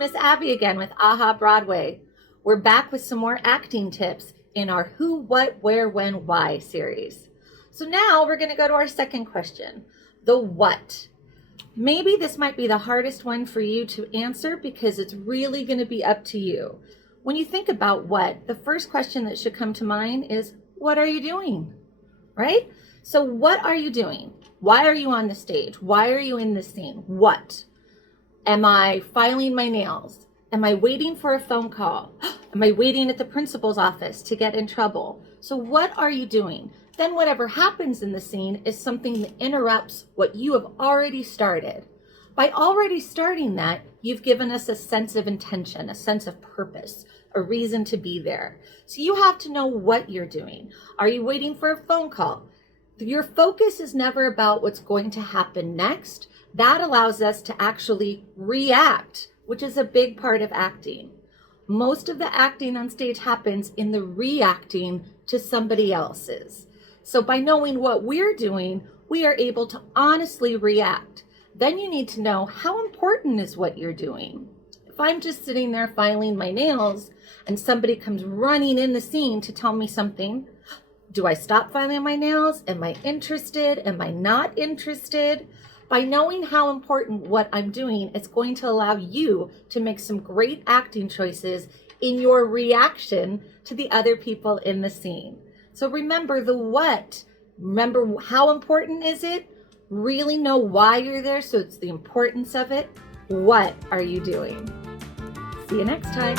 Miss Abby again with AhHa Broadway. We're back with some more acting tips in our Who, What, Where, When, Why series. So now we're going to go to our second question, the what. Maybe this might be the hardest one for you to answer because it's really going to be up to you. When you think about what, the first question that should come to mind is, what are you doing? Right? So what are you doing? Why are you on the stage? Why are you in this scene? What? Am I filing my nails? Am I waiting for a phone call? Am I waiting at the principal's office to get in trouble? So what are you doing? Then whatever happens in the scene is something that interrupts what you have already started. By already starting that, you've given us a sense of intention, a sense of purpose, a reason to be there. So you have to know what you're doing. Are you waiting for a phone call? Your focus is never about what's going to happen next. That allows us to actually react, which is a big part of acting. Most of the acting on stage happens in the reacting to somebody else's. So by knowing what we're doing, we are able to honestly react. Then you need to know how important is what you're doing. If I'm just sitting there filing my nails and somebody comes running in the scene to tell me something, do I stop filing my nails? Am I interested? Am I not interested? By knowing how important what I'm doing, it's going to allow you to make some great acting choices in your reaction to the other people in the scene. So remember the what. Remember how important is it? Really know why you're there, so it's the importance of it. What are you doing? See you next time.